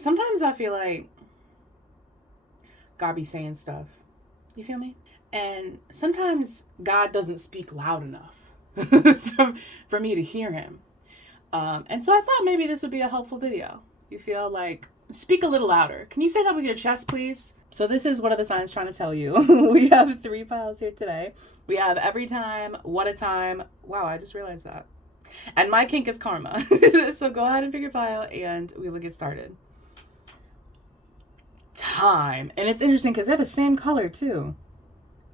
sometimes I feel like God be saying stuff. You feel me? And sometimes God doesn't speak loud enough for me to hear him. And so I thought maybe this would be a helpful video. You feel like, speak a little louder. Can you say that with your chest, please? So this is what are the signs trying to tell you. We have 3 piles here today. We have every time, what a time. Wow, I just realized that. And my kink is karma. So go ahead and pick your pile and we will get started. Time. And it's interesting because they're the same color too.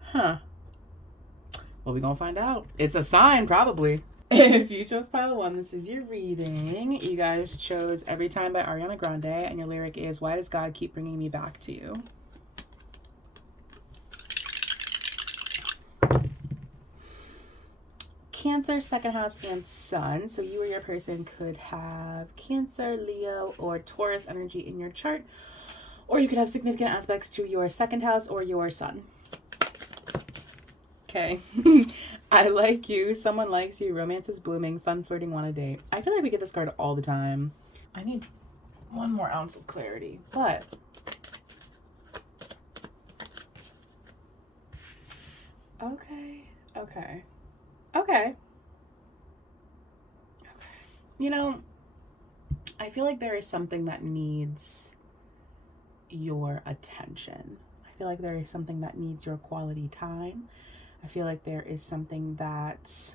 Huh. Well, we're going to find out. It's a sign, probably. If you chose pile 1, this is your reading. You guys chose Every Time by Ariana Grande, and your lyric is, why does God keep bringing me back to you? Cancer, second house, and sun. So you or your person could have Cancer, Leo, or Taurus energy in your chart, or you could have significant aspects to your second house or your sun. Okay. I like you. Someone likes you. Romance is blooming. Fun flirting. Want a date. I feel like we get this card all the time. I need 1 more ounce of clarity, but okay. You know, I feel like there is something that needs your attention. I feel like there is something that needs your quality time. I feel like there is something that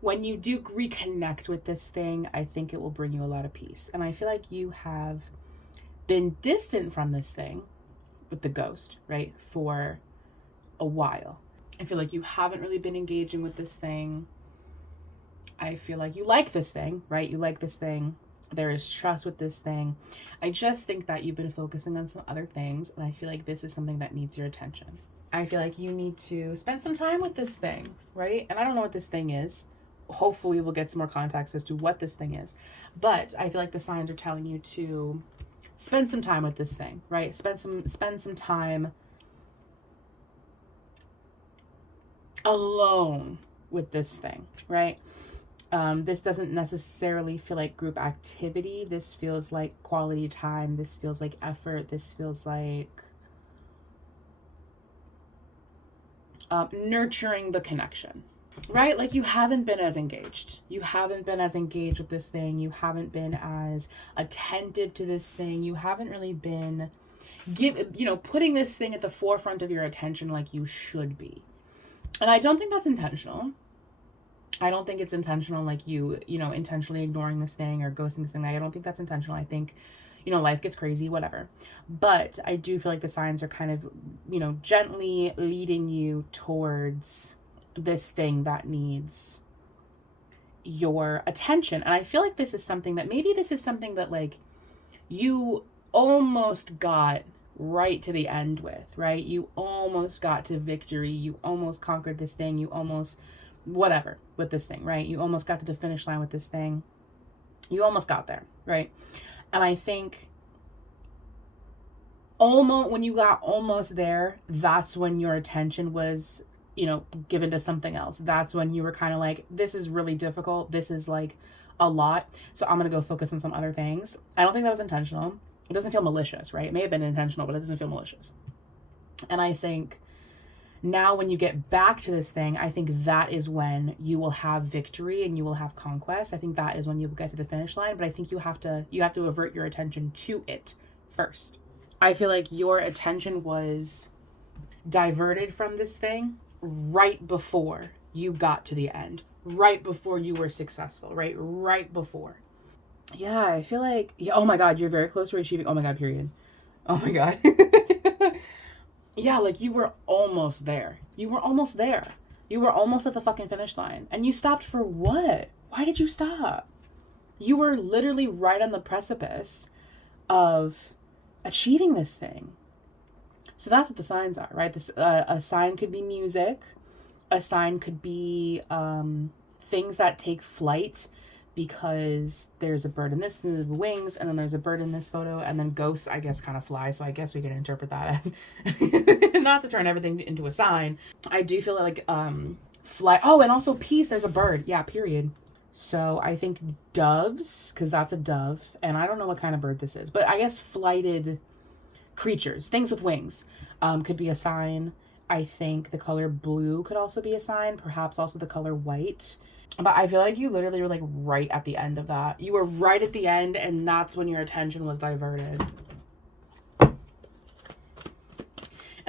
when you do reconnect with this thing, I think it will bring you a lot of peace. And I feel like you have been distant from this thing with the ghost, right, for a while. I feel like you haven't really been engaging with this thing. I feel like you like this thing, right? You like this thing. There is trust with this thing. I just think that you've been focusing on some other things, and I feel like this is something that needs your attention. I feel like you need to spend some time with this thing, right? And I don't know what this thing is. Hopefully we'll get some more context as to what this thing is. But I feel like the signs are telling you to spend some time with this thing, right? Spend some time alone with this thing, right? This doesn't necessarily feel like group activity. This feels like quality time. This feels like effort. This feels like nurturing the connection, right? Like you haven't been as engaged. You haven't been as engaged with this thing. You haven't been as attentive to this thing. You haven't really been putting this thing at the forefront of your attention like you should be. And I don't think that's intentional. I don't think it's intentional, like you intentionally ignoring this thing or ghosting this thing. I don't think that's intentional. I think, life gets crazy, whatever. But I do feel like the signs are kind of, gently leading you towards this thing that needs your attention. And I feel like this is something that like you almost got right to the end with, right? You almost got to victory. You almost conquered this thing. You almost whatever with this thing, right? You almost got to the finish line with this thing. You almost got there, right? And I think when you got almost there, that's when your attention was, given to something else. That's when you were kind of like, this is really difficult. This is like a lot. So I'm going to go focus on some other things. I don't think that was intentional. It doesn't feel malicious, right? It may have been intentional, but it doesn't feel malicious. And I think now when you get back to this thing, I think that is when you will have victory and you will have conquest. I think that is when you will get to the finish line, but I think you have to avert your attention to it first. I feel like your attention was diverted from this thing right before you got to the end, right before you were successful, right before. Yeah, I feel like, oh my God, you're very close to achieving. Oh my God, period. Oh my God. Yeah, like you were almost there. You were almost there. You were almost at the fucking finish line. And you stopped for what? Why did you stop? You were literally right on the precipice of achieving this thing. So that's what the signs are, right? This a sign could be music. A sign could be things that take flight because there's a bird in this, and there's wings, and then there's a bird in this photo, and then ghosts, I guess, kind of fly. So I guess we can interpret that as not to turn everything into a sign. I do feel like fly. Oh, and also peace. There's a bird. Yeah, period. So I think doves, because that's a dove, and I don't know what kind of bird this is, but I guess flighted creatures, things with wings, could be a sign. I think the color blue could also be a sign, perhaps also the color white. But I feel like you literally were like right at the end of that. You were right at the end, and that's when your attention was diverted. And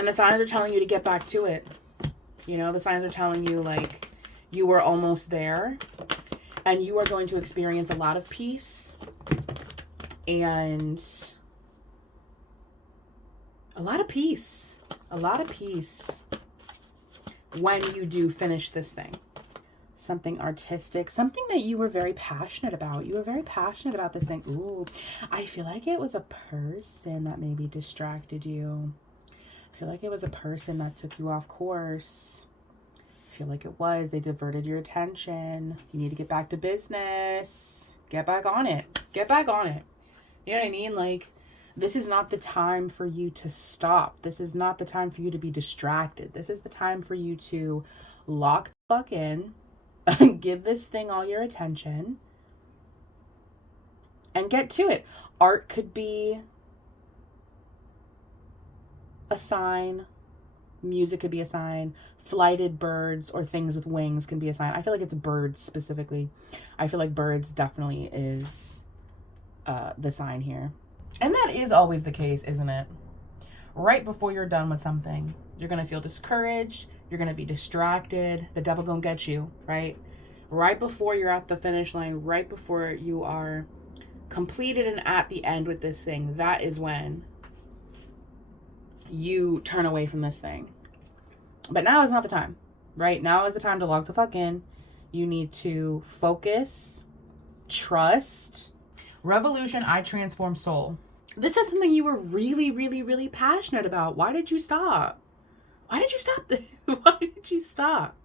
the signs are telling you to get back to it. You know, the signs are telling you like you were almost there, and you are going to experience a lot of peace and a lot of peace. A lot of peace when you do finish this thing. Something artistic, something that you were very passionate about. You were very passionate about this thing. Ooh, I feel like it was a person that maybe distracted you. I feel like it was a person that took you off course. I feel like it was. They diverted your attention. You need to get back to business. Get back on it. Get back on it. You know what I mean? Like, this is not the time for you to stop. This is not the time for you to be distracted. This is the time for you to lock the fuck in, give this thing all your attention, and get to it. Art could be a sign. Music could be a sign. Flighted birds or things with wings can be a sign. I feel like it's birds specifically. I feel like birds definitely is the sign here. And that is always the case, isn't it? Right before you're done with something, you're going to feel discouraged. You're going to be distracted. The devil gonna get you, right? Right before you're at the finish line, right before you are completed and at the end with this thing, that is when you turn away from this thing. But now is not the time, right? Now is the time to log the fuck in. You need to focus, trust. Revolution, I transform soul. This is something you were really, really, really passionate about. Why did you stop? Why did you stop this? Why did you stop?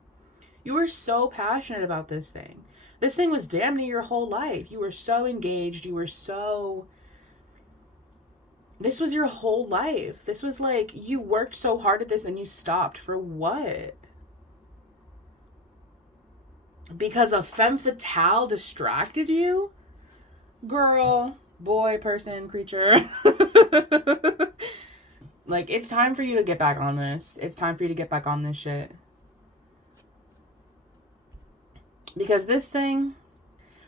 You were so passionate about this thing. This thing was damn near your whole life. You were so engaged. You were so... This was your whole life. This was like, you worked so hard at this and you stopped for what? Because a femme fatale distracted you? Girl, boy, person, creature. Like, it's time for you to get back on this. It's time for you to get back on this shit. Because this thing,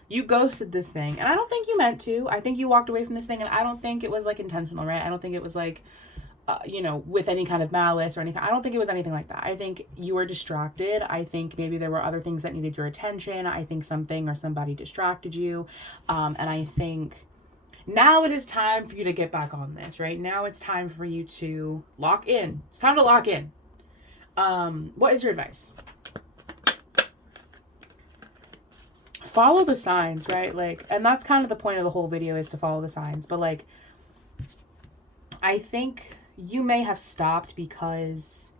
you ghosted this thing. And I don't think you meant to. I think you walked away from this thing, and I don't think it was, like, intentional, right? I don't think it was, like, you know, with any kind of malice or anything. I don't think it was anything like that. I think you were distracted. I think maybe there were other things that needed your attention. I think something or somebody distracted you. And I think now it is time for you to get back on this, right? Now it's time for you to lock in. It's time to lock in. What is your advice? Follow the signs, right? Like, and that's kind of the point of the whole video, is to follow the signs. But like, I think you may have stopped because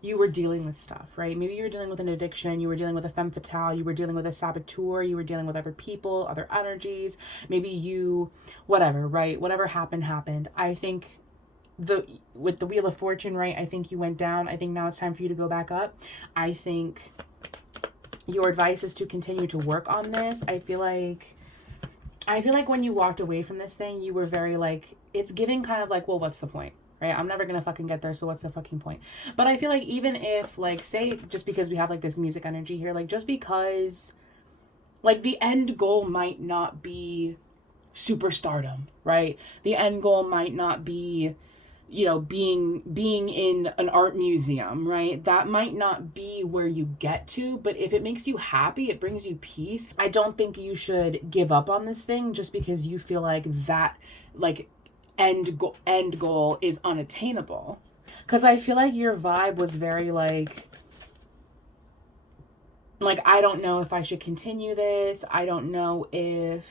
you were dealing with stuff, right? Maybe you were dealing with an addiction, you were dealing with a femme fatale, you were dealing with a saboteur, you were dealing with other people, other energies, maybe you, whatever, right? Whatever happened. I think with the Wheel of Fortune, right? I think you went down. I think now it's time for you to go back up. I think your advice is to continue to work on this. I feel like when you walked away from this thing, you were very like, it's giving kind of like, well, what's the point? Right? I'm never going to fucking get there. So what's the fucking point? But I feel like even if, like, say, just because we have like this music energy here, like just because like the end goal might not be superstardom, right? The end goal might not be, you know, being in an art museum, right? That might not be where you get to, but if it makes you happy, it brings you peace. I don't think you should give up on this thing just because you feel like that, like, end goal is unattainable. Because I feel like your vibe was very like, I don't know if I should continue this. I don't know if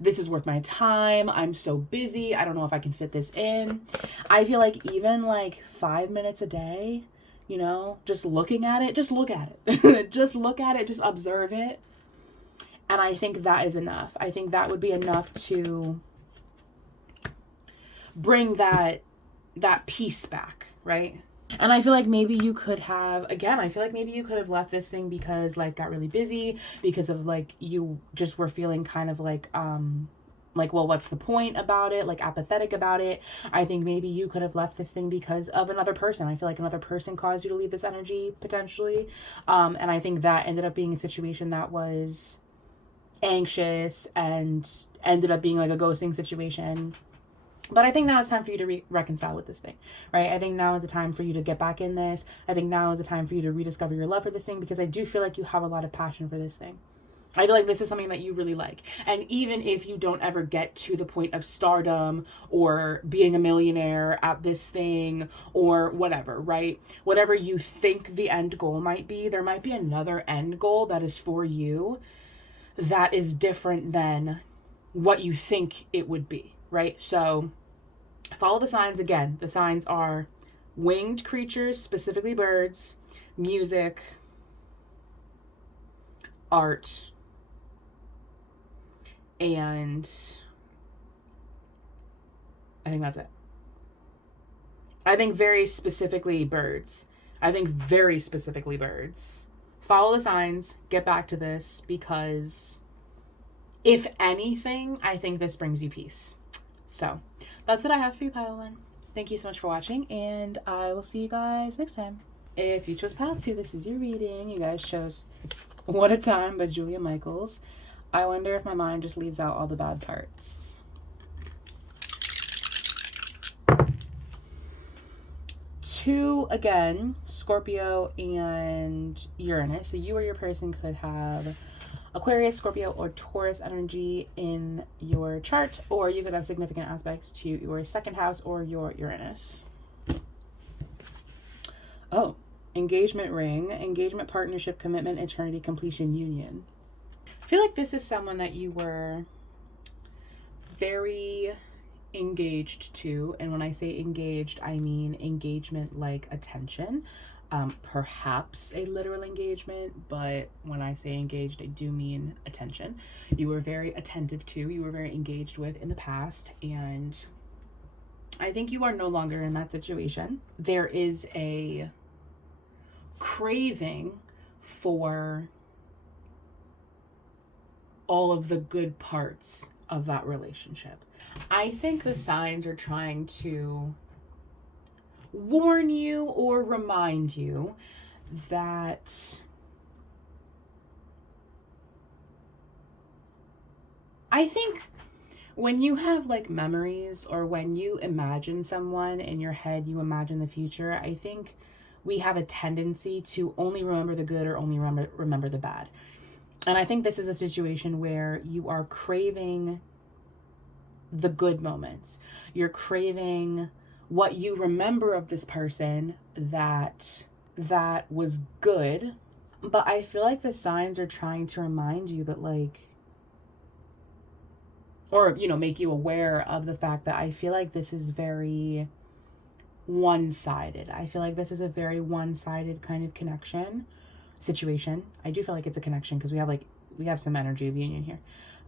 this is worth my time. I'm so busy. I don't know if I can fit this in. I feel like even like 5 minutes a day, you know, just looking at it, just look at it. Just look at it, just observe it. And I think that is enough. I think that would be enough to bring that peace back, right? And I feel like maybe you could have, again, I feel like maybe you could have left this thing because life got really busy, because of like you just were feeling kind of like, well, what's the point about it? Like apathetic about it. I think maybe you could have left this thing because of another person. I feel like another person caused you to leave this energy potentially. And I think that ended up being a situation that was anxious and ended up being like a ghosting situation. But I think now it's time for you to reconcile with this thing, right? I think now is the time for you to get back in this. I think now is the time for you to rediscover your love for this thing, because I do feel like you have a lot of passion for this thing. I feel like this is something that you really like. And even if you don't ever get to the point of stardom or being a millionaire at this thing or whatever, right? Whatever you think the end goal might be, there might be another end goal that is for you that is different than what you think it would be, right? So follow the signs. Again, the signs are winged creatures, specifically birds, music, art, and I think that's it. I think very specifically birds. I think very specifically birds. Follow the signs, get back to this, because if anything, I think this brings you peace. So that's what I have for you, pile one. Thank you so much for watching, and I will see you guys next time. If you chose pile 2, this is your reading. You guys chose What a Time by Julia Michaels. I wonder if my mind just leaves out all the bad parts. 2, again, Scorpio and Uranus. So you or your person could have Aquarius, Scorpio, or Taurus energy in your chart, or you could have significant aspects to your second house or your Uranus. Oh, engagement ring, engagement, partnership, commitment, eternity, completion, union. I feel like this is someone that you were very engaged to, and when I say engaged, I mean engagement like attention. Perhaps a literal engagement, but when I say engaged, I do mean attention. You were very attentive to, you were very engaged with in the past, and I think you are no longer in that situation. There is a craving for all of the good parts of that relationship. I think the signs are trying to warn you or remind you that I think when you have like memories, or when you imagine someone in your head, you imagine the future, I think we have a tendency to only remember the good or only remember the bad. And I think this is a situation where you are craving the good moments. You're craving what you remember of this person that was good. But I feel like the signs are trying to remind you that, like, or, you know, make you aware of the fact that I feel like this is very one-sided. I feel like this is a very one-sided kind of connection situation. I do feel like it's a connection because we have some energy of union here.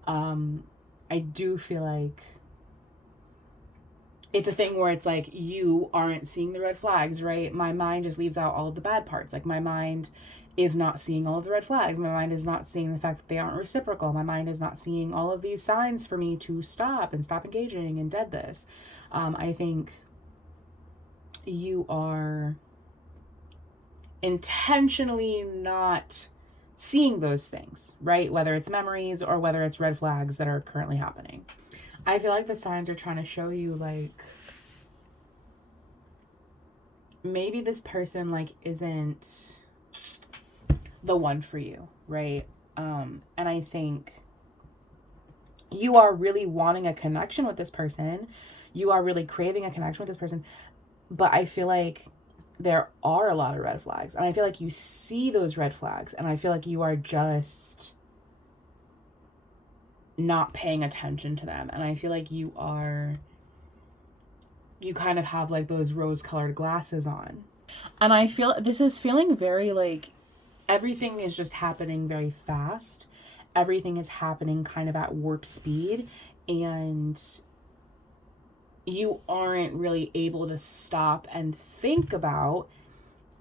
I do feel like it's a thing where it's like you aren't seeing the red flags, right? My mind just leaves out all of the bad parts. Like, my mind is not seeing all of the red flags. My mind is not seeing the fact that they aren't reciprocal. My mind is not seeing all of these signs for me to stop engaging and dead this. I think you are intentionally not seeing those things, right? Whether it's memories or whether it's red flags that are currently happening. I feel like the signs are trying to show you, like, maybe this person, like, isn't the one for you, right? And I think you are really wanting a connection with this person. You are really craving a connection with this person. But I feel like there are a lot of red flags. And I feel like you see those red flags. And I feel like you are just not paying attention to them. And I feel like you kind of have like those rose-colored glasses on. And I feel this is feeling very like everything is just happening very fast. Everything is happening kind of at warp speed. And you aren't really able to stop and think about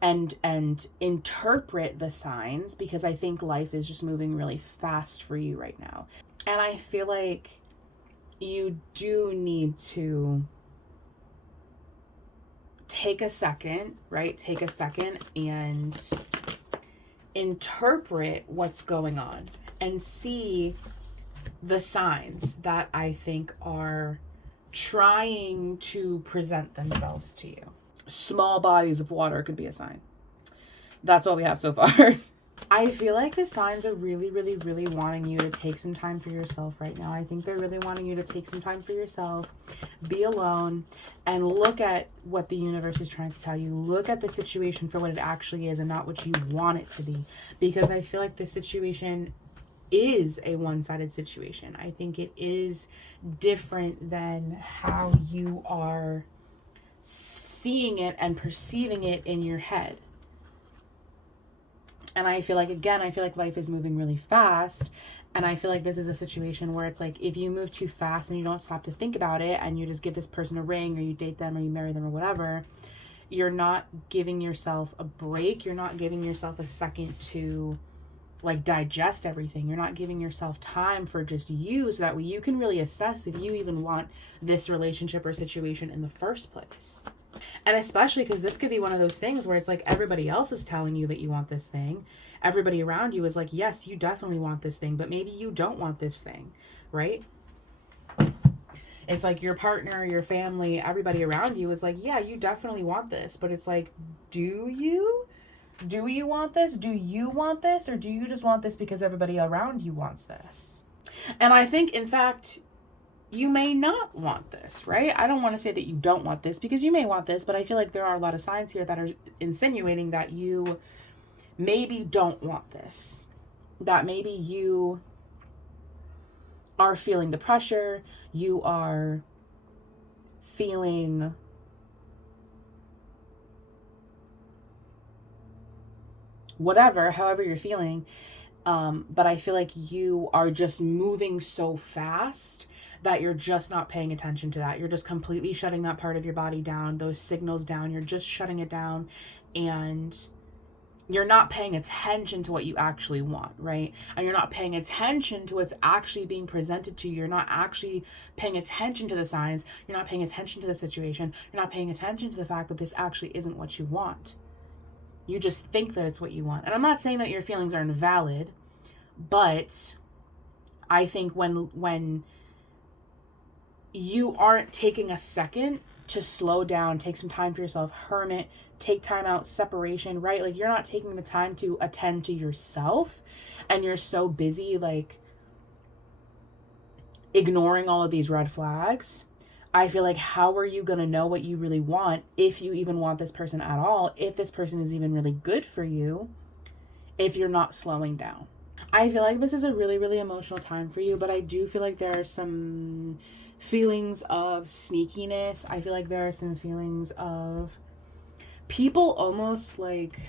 and interpret the signs, because I think life is just moving really fast for you right now. And I feel like you do need to take a second, right? Take a second and interpret what's going on and see the signs that I think are trying to present themselves to you. Small bodies of water could be a sign. That's what we have so far. I feel like the signs are really, really, really wanting you to take some time for yourself right now. I think they're really wanting you to take some time for yourself, be alone, and look at what the universe is trying to tell you. Look at the situation for what it actually is and not what you want it to be. Because I feel like this situation is a one-sided situation. I think it is different than how you are seeing it and perceiving it in your head. And I feel like, again, I feel like life is moving really fast. And I feel like this is a situation where it's like, if you move too fast and you don't stop to think about it and you just give this person a ring, or you date them or you marry them or whatever, you're not giving yourself a break. You're not giving yourself a second to like digest everything. You're not giving yourself time for just you, so that way you can really assess if you even want this relationship or situation in the first place. And especially because this could be one of those things where it's like everybody else is telling you that you want this thing. Everybody around you is like, yes, you definitely want this thing, but maybe you don't want this thing, right? It's like your partner, your family, everybody around you is like, yeah, you definitely want this. But it's like, do you? Do you want this? Do you want this? Or do you just want this because everybody around you wants this? And I think, in fact, you may not want this, right? I don't want to say that you don't want this, because you may want this, but I feel like there are a lot of signs here that are insinuating that you maybe don't want this. That maybe you are feeling the pressure, you are feeling whatever, however you're feeling. But I feel like you are just moving so fast that you're just not paying attention to that. You're just completely shutting that part of your body down, those signals down. You're just shutting it down, and you're not paying attention to what you actually want, right? And you're not paying attention to what's actually being presented to you. You're not actually paying attention to the signs. You're not paying attention to the situation. You're not paying attention to the fact that this actually isn't what you want. You just think that it's what you want. And I'm not saying that your feelings are invalid, but I think when you aren't taking a second to slow down, take some time for yourself, hermit, take time out, separation, right? Like, you're not taking the time to attend to yourself, and you're so busy like ignoring all of these red flags. I feel like, how are you going to know what you really want, if you even want this person at all, if this person is even really good for you, if you're not slowing down? I feel like this is a really, really emotional time for you, but I do feel like there are some feelings of sneakiness. I feel like there are some feelings of people almost like,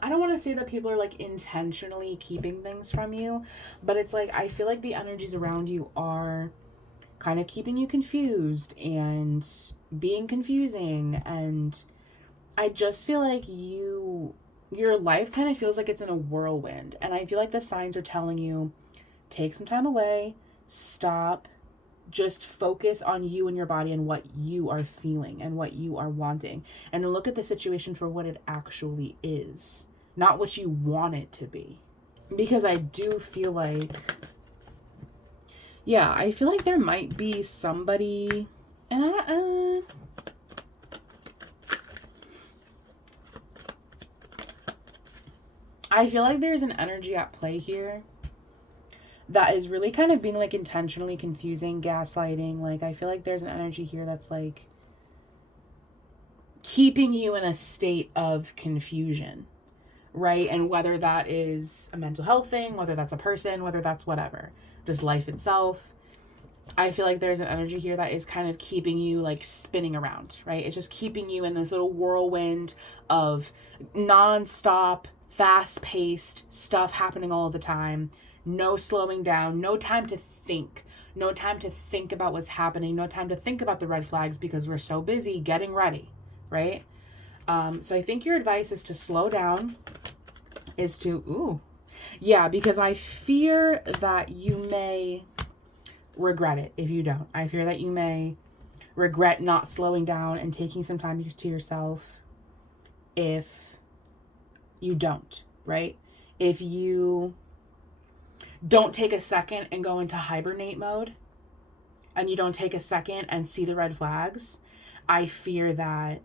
I don't want to say that people are like intentionally keeping things from you, but it's like, I feel like the energies around you are kind of keeping you confused and being confusing. And I just feel like your life kind of feels like it's in a whirlwind. And I feel like the signs are telling you, take some time away, stop, just focus on you and your body and what you are feeling and what you are wanting. And look at the situation for what it actually is, not what you want it to be. Because I do feel like, yeah, I feel like there might be somebody, and I feel like there's an energy at play here that is really kind of being like intentionally confusing, gaslighting. Like, I feel like there's an energy here that's like keeping you in a state of confusion, right? And whether that is a mental health thing, whether that's a person, whether that's whatever, just life itself. I feel like there's an energy here that is kind of keeping you like spinning around, right? It's just keeping you in this little whirlwind of nonstop, fast-paced stuff happening all the time. No slowing down, no time to think, No time to think about what's happening. No time to think about the red flags because we're so busy getting ready, right? So I think your advice is to slow down, is to, yeah, because I fear that you may regret it if you don't. I fear that you may regret not slowing down and taking some time to yourself if you don't, right? If you don't take a second and go into hibernate mode, and you don't take a second and see the red flags, I fear that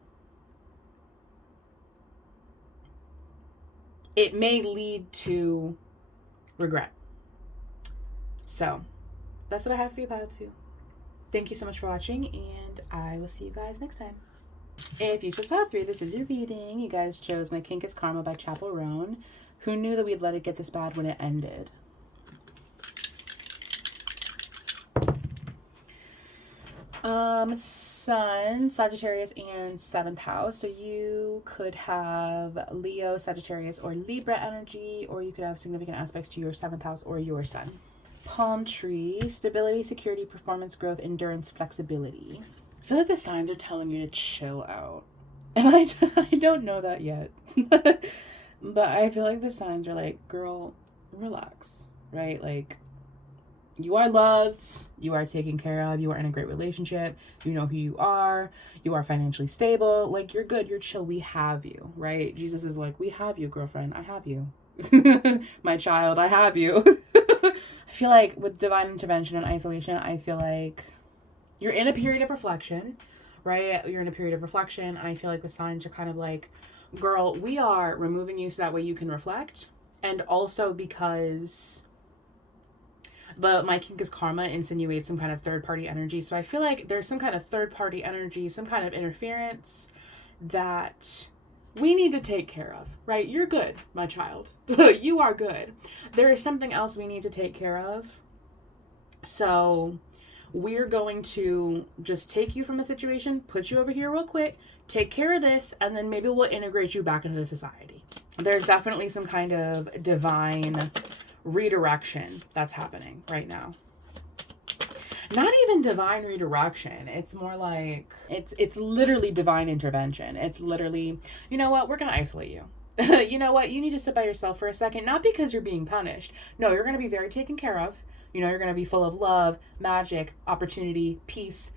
it may lead to regret. So that's what I have for you, Pile 2. Thank you so much for watching, and I will see you guys next time. If you chose Pile 3, this is your reading. You guys chose My Kink is Karma by Chapel Roan. Who knew that we'd let it get this bad when it ended? Sun, Sagittarius, and 7th house. So you could have Leo, Sagittarius, or Libra energy, or you could have significant aspects to your 7th house or your sun. Palm tree, stability, security, performance, growth, endurance, flexibility. I feel like the signs are telling you to chill out. And I don't know that yet. But I feel like the signs are like, girl, relax, right? Like, you are loved, you are taken care of, you are in a great relationship, you know who you are financially stable, like, you're good, you're chill, we have you, right? Jesus is like, we have you, girlfriend, I have you. My child, I have you. I feel like with divine intervention and isolation, I feel like you're in a period of reflection, right? You're in a period of reflection, and I feel like the signs are kind of like, girl, we are removing you so that way you can reflect, and also because My Kink is Karma insinuates some kind of third-party energy. So I feel like there's some kind of third-party energy, some kind of interference that we need to take care of, right? You're good, my child. You are good. There is something else we need to take care of. So we're going to just take you from the situation, put you over here real quick, take care of this, and then maybe we'll integrate you back into the society. There's definitely some kind of divine redirection that's happening right now. Not even divine redirection. It's more like it's literally divine intervention. It's literally, you know what, we're gonna isolate you. You know what, you need to sit by yourself for a second, not because you're being punished. No, you're gonna be very taken care of. You know, you're gonna be full of love, magic, opportunity, peace,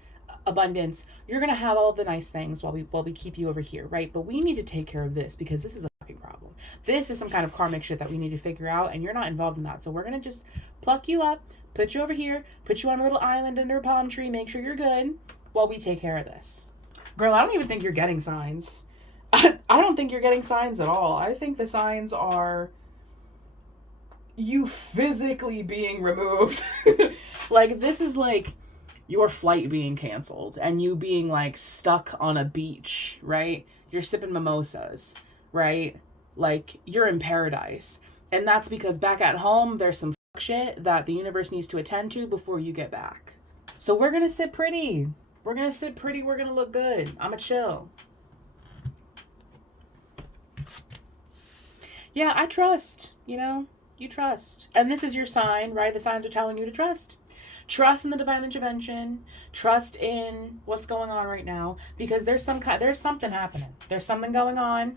abundance. You're gonna have all the nice things while we keep you over here, right? But we need to take care of this because this is a fucking problem. This is some kind of karmic shit that we need to figure out, and you're not involved in that. So we're gonna just pluck you up, put you over here, put you on a little island under a palm tree, make sure you're good while we take care of this. Girl, I don't even think you're getting signs. I don't think you're getting signs at all. I think the signs are you physically being removed. Like, this is like your flight being canceled and you being like stuck on a beach, right? You're sipping mimosas, right? Like, you're in paradise. And that's because back at home, there's some shit that the universe needs to attend to before you get back. So we're gonna sit pretty. We're gonna sit pretty. We're gonna look good. I'ma chill. Yeah, I trust, you know? You trust. And this is your sign, right? The signs are telling you to trust. Trust in the divine intervention. Trust in what's going on right now, because there's something happening. There's something going on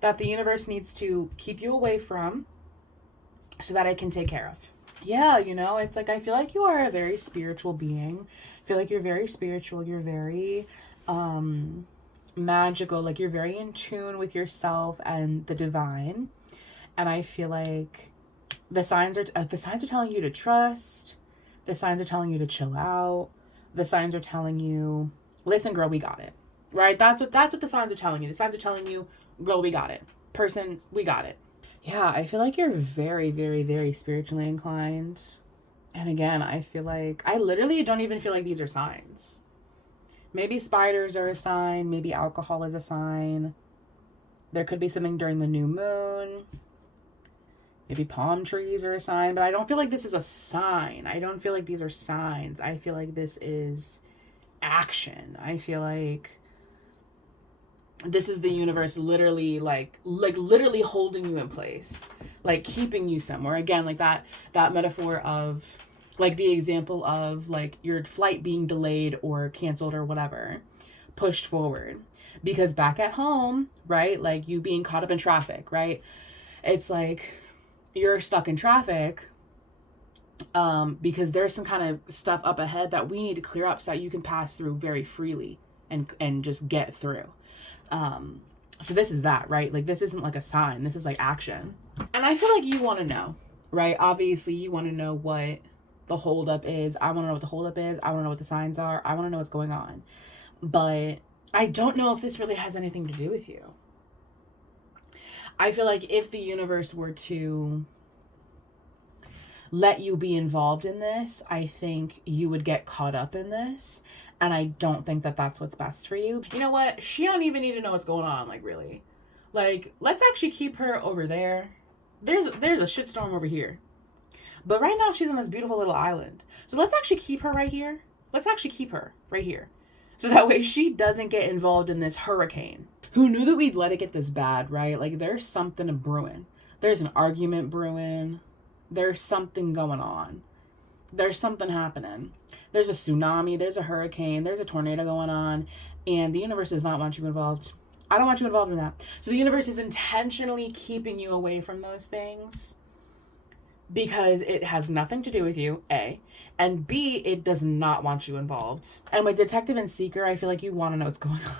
that the universe needs to keep you away from so that it can take care of. Yeah, you know, it's like I feel like you are a very spiritual being. I feel like you're very spiritual. You're very magical. Like, you're very in tune with yourself and the divine. And I feel like the signs are telling you to trust. The signs are telling you to chill out. The signs are telling you, listen, girl, we got it. Right? That's what the signs are telling you. The signs are telling you, girl, we got it. Person, we got it. Yeah, I feel like you're very, very, very spiritually inclined. And again, I feel like I literally don't even feel like these are signs. Maybe spiders are a sign. Maybe alcohol is a sign. There could be something during the new moon. Maybe palm trees are a sign, but I don't feel like this is a sign. I don't feel like these are signs. I feel like this is action. I feel like this is the universe literally like literally holding you in place, like keeping you somewhere. Again, like that metaphor of Like the example of like your flight being delayed or canceled or whatever, pushed forward. Because back at home, right, like you being caught up in traffic, right? It's like you're stuck in traffic because there's some kind of stuff up ahead that we need to clear up so that you can pass through very freely and just get through. So this is that, right? Like this isn't like a sign. This is like action. And I feel like you want to know, right? Obviously, you want to know what the holdup is. I want to know what the holdup is. I want to know what the signs are. I want to know what's going on. But I don't know if this really has anything to do with you. I feel like if the universe were to let you be involved in this, I think you would get caught up in this. And I don't think that that's what's best for you. You know what? She don't even need to know what's going on, like really. Like, let's actually keep her over there. There's a shitstorm over here. But right now she's on this beautiful little island. So let's actually keep her right here. Let's actually keep her right here. So that way she doesn't get involved in this hurricane. Who knew that we'd let it get this bad, right? Like there's something brewing. There's an argument brewing. There's something going on. There's something happening. There's a tsunami. There's a hurricane. There's a tornado going on. And the universe does not want you involved. I don't want you involved in that. So the universe is intentionally keeping you away from those things because it has nothing to do with you, A. And B, it does not want you involved. And with Detective and Seeker, I feel like you want to know what's going on.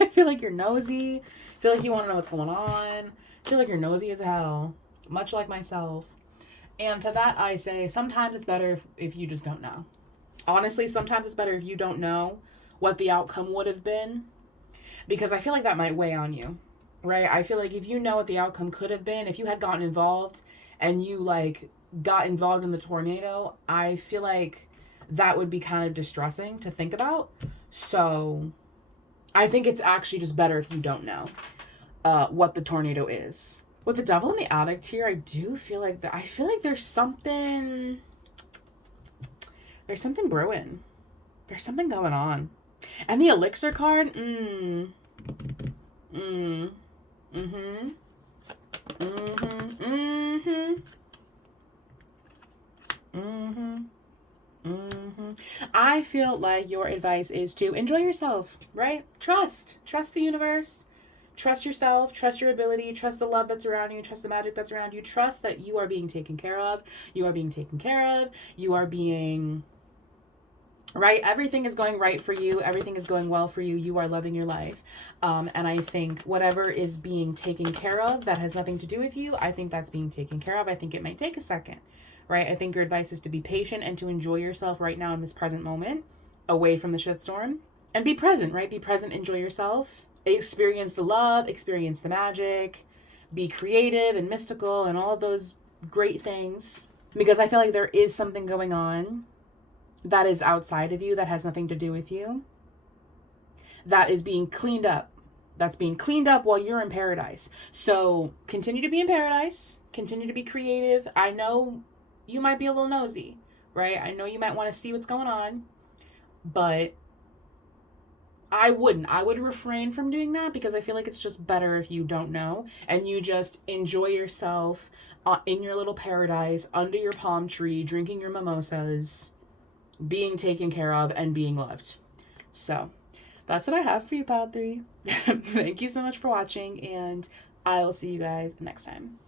I feel like you're nosy. I feel like you want to know what's going on. I feel like you're nosy as hell, much like myself. And to that I say, sometimes it's better if you just don't know. Honestly, sometimes it's better if you don't know what the outcome would have been, because I feel like that might weigh on you, right? I feel like if you know what the outcome could have been, if you had gotten involved and you like got involved in the tornado, I feel like that would be kind of distressing to think about. So I think it's actually just better if you don't know what the tornado is. With the Devil in the Attic here, I do feel like I feel like there's something brewing. There's something going on. And the Elixir card, mm-hmm. I feel like your advice is to enjoy yourself, right? Trust the universe. Trust yourself, trust your ability, trust the love that's around you, trust the magic that's around you, trust that you are being taken care of, you are being taken care of, you are being, right? Everything is going right for you, everything is going well for you, you are loving your life. And I think whatever is being taken care of that has nothing to do with you, I think that's being taken care of. I think it might take a second, right? I think your advice is to be patient and to enjoy yourself right now in this present moment, away from the shitstorm, and be present, right? Be present, enjoy yourself. Experience the love, experience the magic, be creative and mystical and all of those great things. Because I feel like there is something going on that is outside of you that has nothing to do with you. That is being cleaned up. That's being cleaned up while you're in paradise. So continue to be in paradise. Continue to be creative. I know you might be a little nosy, right? I know you might want to see what's going on. But I wouldn't. I would refrain from doing that because I feel like it's just better if you don't know and you just enjoy yourself in your little paradise under your palm tree, drinking your mimosas, being taken care of, and being loved. So that's what I have for you, Pile 3. Thank you so much for watching, and I will see you guys next time.